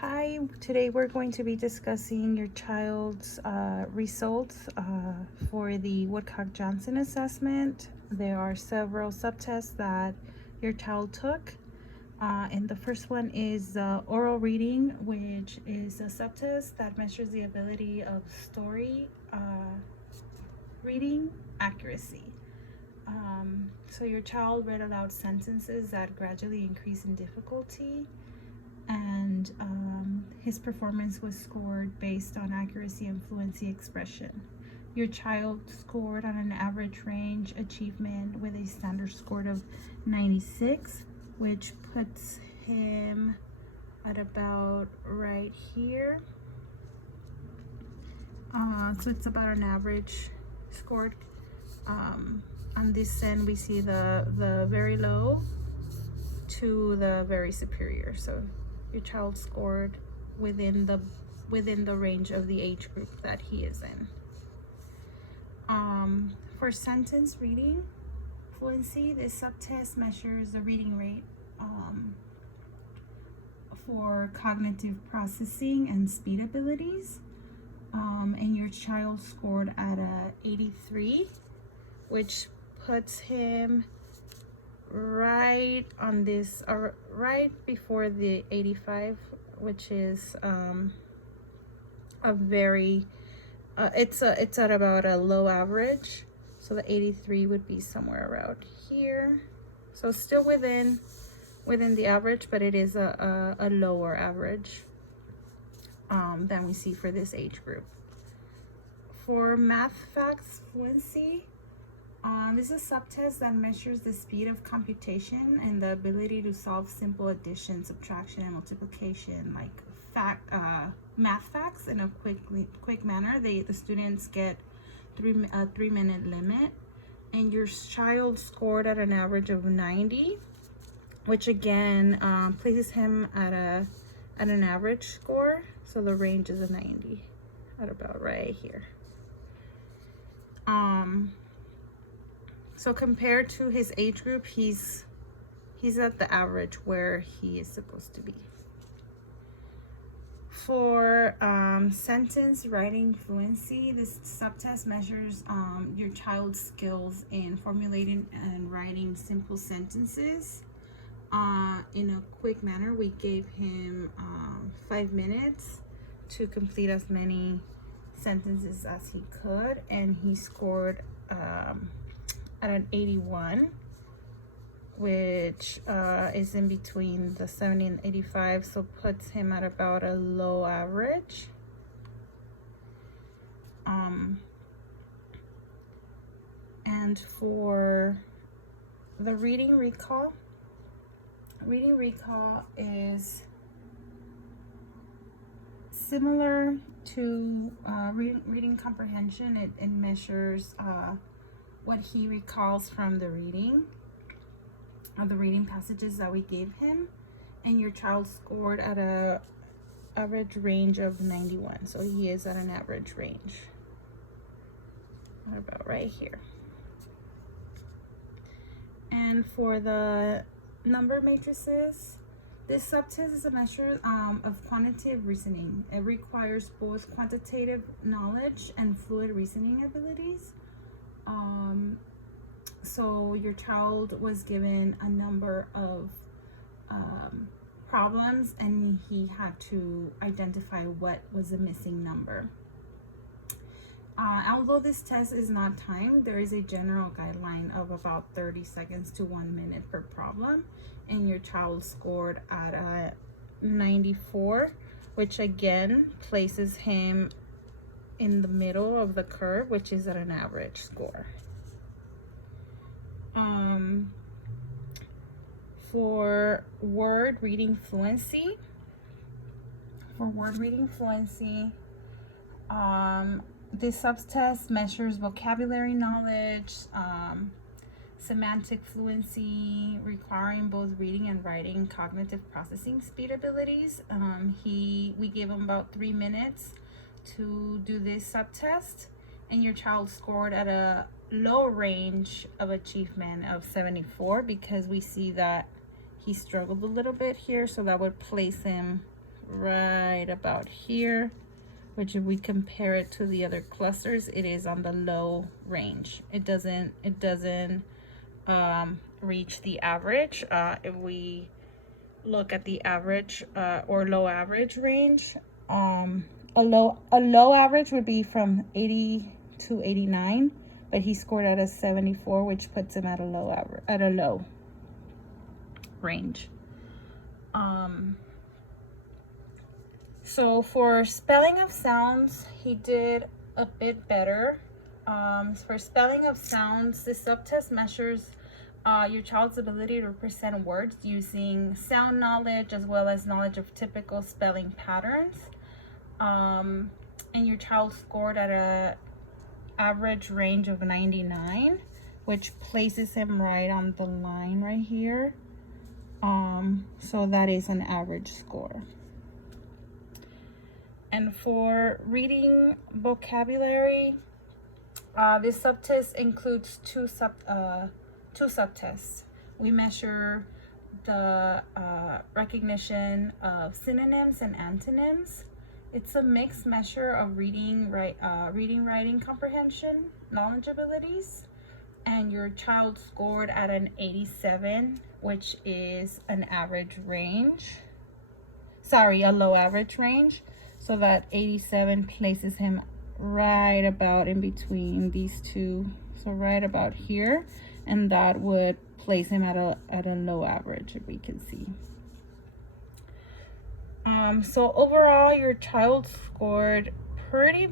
Hi, today we're going to be discussing your child's results for the Woodcock-Johnson assessment. There are several subtests that your child took. And the first one is oral reading, which is a subtest that measures the ability of story reading accuracy. So your child read aloud sentences that gradually increase in difficulty, and his performance was scored based on accuracy and fluency expression. Your child scored on an average range achievement with a standard score of 96, which puts him at about right here. So it's about an average scored. On this end we see the very low to the very superior. So your child scored within the range of the age group that he is in. For sentence reading fluency, this subtest measures the reading rate for cognitive processing and speed abilities. And your child scored at a 83, which puts him right on this, or right before the 85, which is a very it's at about a low average. So the 83 would be somewhere around here, so still within the average, but it is a lower average than we see for this age group. For math facts fluency, this is a subtest that measures the speed of computation and the ability to solve simple addition, subtraction, and multiplication, like math facts, in a quick manner. The students get a 3-minute limit, and your child scored at an average of 90, which again places him at an average score. So the range is a 90, at about right here. So compared to his age group, he's at the average where he is supposed to be. For sentence writing fluency, this subtest measures your child's skills in formulating and writing simple sentences in a quick manner. We gave him 5 minutes to complete as many sentences as he could, and he scored at an 81, which is in between the 70 and 85, so puts him at about a low average. And for the reading recall is similar to reading comprehension. It measures what he recalls from the reading passages that we gave him, and your child scored at a average range of 91, so he is at an average range about right here. And for the number matrices, this subtest is a measure of quantitative reasoning. It requires both quantitative knowledge and fluid reasoning abilities. So your child was given a number of problems, and he had to identify what was a missing number. Although this test is not timed, there is a general guideline of about 30 seconds to 1 minute per problem, and your child scored at a 94, which again places him in the middle of the curve, which is at an average score. For word reading fluency, this subtest measures vocabulary knowledge, semantic fluency, requiring both reading and writing cognitive processing speed abilities. We gave him about 3 minutes to do this subtest, and your child scored at a low range of achievement of 74, because we see that he struggled a little bit here, so that would place him right about here, which if we compare it to the other clusters, it is on the low range. It doesn't reach the average. If we look at the average or low average range, a low average would be from 80 to 89, but he scored at a 74, which puts him at a low range. So for spelling of sounds, he did a bit better. For spelling of sounds, the subtest measures your child's ability to represent words using sound knowledge as well as knowledge of typical spelling patterns. And your child scored at a average range of 99, which places him right on the line right here. So that is an average score. And for reading vocabulary, this subtest includes two subtests. We measure the recognition of synonyms and antonyms. It's a mixed measure of reading, writing comprehension, knowledge abilities, and your child scored at an 87, which is an average range. Sorry, a low average range. So that 87 places him right about in between these two. So right about here, and that would place him at a low average, if we can see. So overall, your child scored pretty,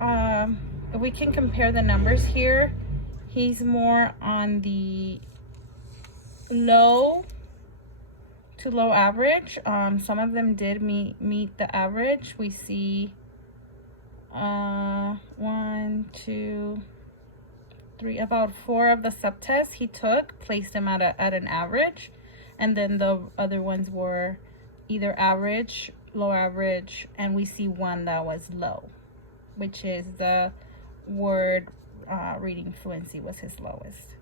if we can compare the numbers here, he's more on the low to low average. Some of them did meet the average. We see 1, 2, 3, about 4 of the subtests he took placed him at an average, and then the other ones were either average, low average, and we see one that was low, which is the word reading fluency was his lowest.